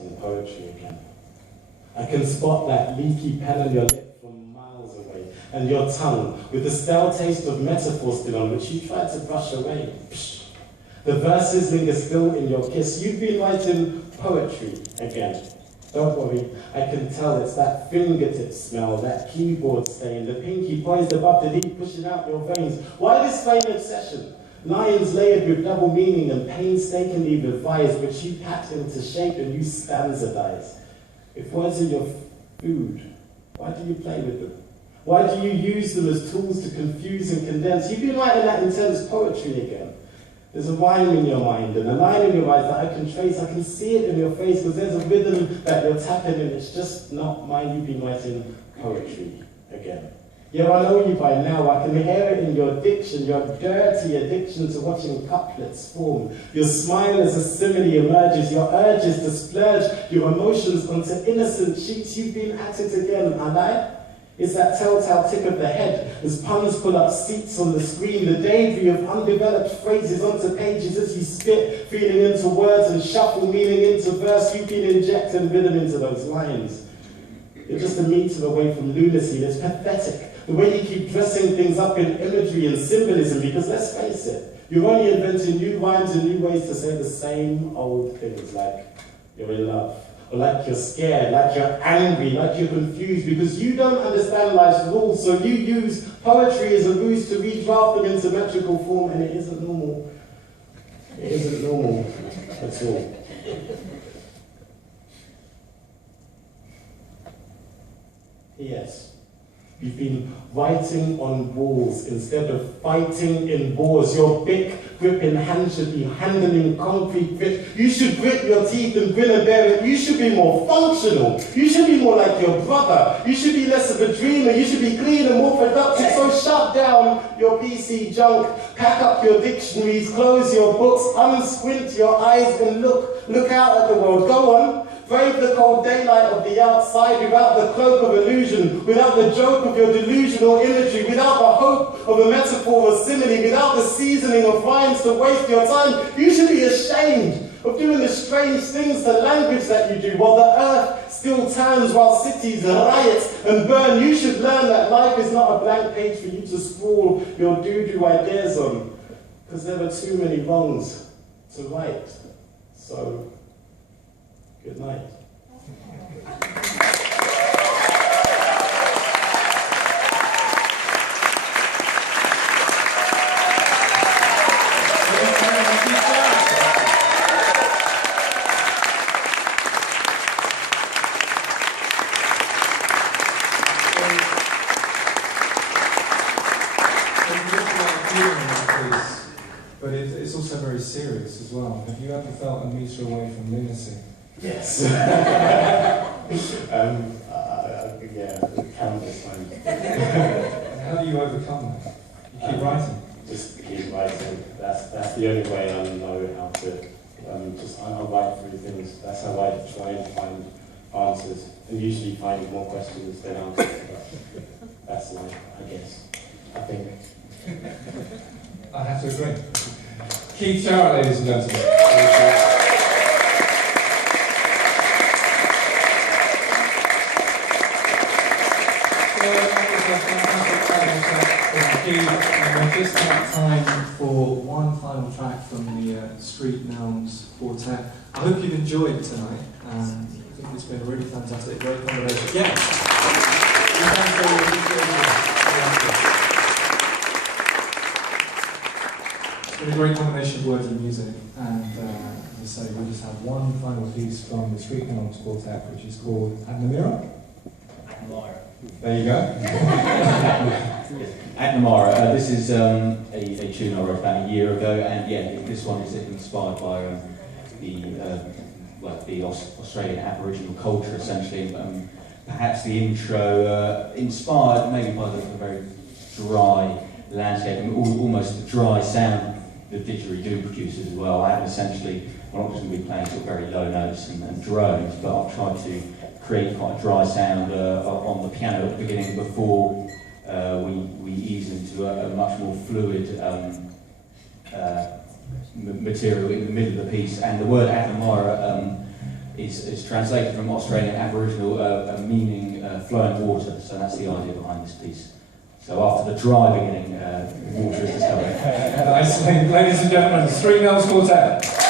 writing poetry again. I can spot that leaky pen on your lip from miles away, and your tongue with the stale taste of metaphor still on which you tried to brush away. Psh. The verses linger still in your kiss. You've been writing poetry again. Don't worry, I can tell it's that fingertip smell, that keyboard stain, the pinky poised above the knee pushing out your veins. Why this vain obsession? Lines layered with double meaning and painstakingly revised, which you packed into shape and you stanzadize. If words are your food, why do you play with them? Why do you use them as tools to confuse and condense? You've been writing that intense poetry again. There's a rhyme in your mind and a line in your eyes that I can trace. I can see it in your face because there's a rhythm that you're tapping and it's just not mine. You've been writing poetry again. Yeah, I know you by now. I can hear it in your diction, your dirty addiction to watching couplets form. Your smile as a simile emerges, your urges to splurge your emotions onto innocent cheeks. You've been at it again, and it's that telltale tick of the head as puns pull up seats on the screen, the debris of undeveloped phrases onto pages as you spit feeling into words and shuffle meaning into verse. You've been injecting rhythm into those lines. You're just a meter away from lunacy. It's pathetic the way you keep dressing things up in imagery and symbolism, because let's face it, you're only inventing new rhymes and new ways to say the same old things, like you're in love, or like you're scared, like you're angry, like you're confused, because you don't understand life's rules, so you use poetry as a ruse to redraft them into metrical form, and it isn't normal. It isn't normal at all. Yes. You've been writing on walls instead of fighting in wars. Your big gripping hand should be handling concrete grit. You should grit your teeth and grin and bear it. You should be more functional. You should be more like your brother. You should be less of a dreamer. You should be clean and more productive. So shut down your PC junk. Pack up your dictionaries. Close your books. Unsquint your eyes and look out at the world. Go on. Brave the cold daylight of the outside without the cloak of illusion, without the joke of your delusional imagery, without the hope of a metaphor or simile, without the seasoning of rhymes to waste your time. You should be ashamed of doing the strange things to language that you do while the earth still turns, while cities riot and burn. You should learn that life is not a blank page for you to scrawl your doo-doo ideas on, because there are too many wrongs to right. So, good night. But it's also very serious as well. Have you ever felt a metre away from lunacy? Yes. Yeah, countless times. How do you overcome that? You keep writing? Just keep writing. That's the only way I know how to. I'll write through things. That's how I try and find answers, and usually find more questions than answers. But that's life, I guess. I think. I have to agree. Keith Jarrett, ladies and gentlemen. We're just about time for one final track from the Street Gnomes Quartet. I hope you've enjoyed tonight. I think it's been a really fantastic, great conversation. Yes! It's been a great combination of words and music, and as I say, we just have one final piece from the Street Gnomes Quartet, which is called At the Mirror. There you go. At Namara, this is a tune I wrote about a year ago, and yeah, this one is inspired by the Australian Aboriginal culture, essentially. Perhaps the intro inspired maybe by the very dry landscape, and almost the dry sound the didgeridoo produces as well. I have essentially, I'm not just going to be playing sort of very low notes and drones, but I've tried to create quite a dry sound on the piano at the beginning before we ease into a much more fluid material in the middle of the piece. And the word Adamara piece is translated from Australian Aboriginal meaning flowing water, so that's the idea behind this piece. So after the dry beginning, water is discovered. Nicely, ladies and gentlemen, Street Mills Quartet.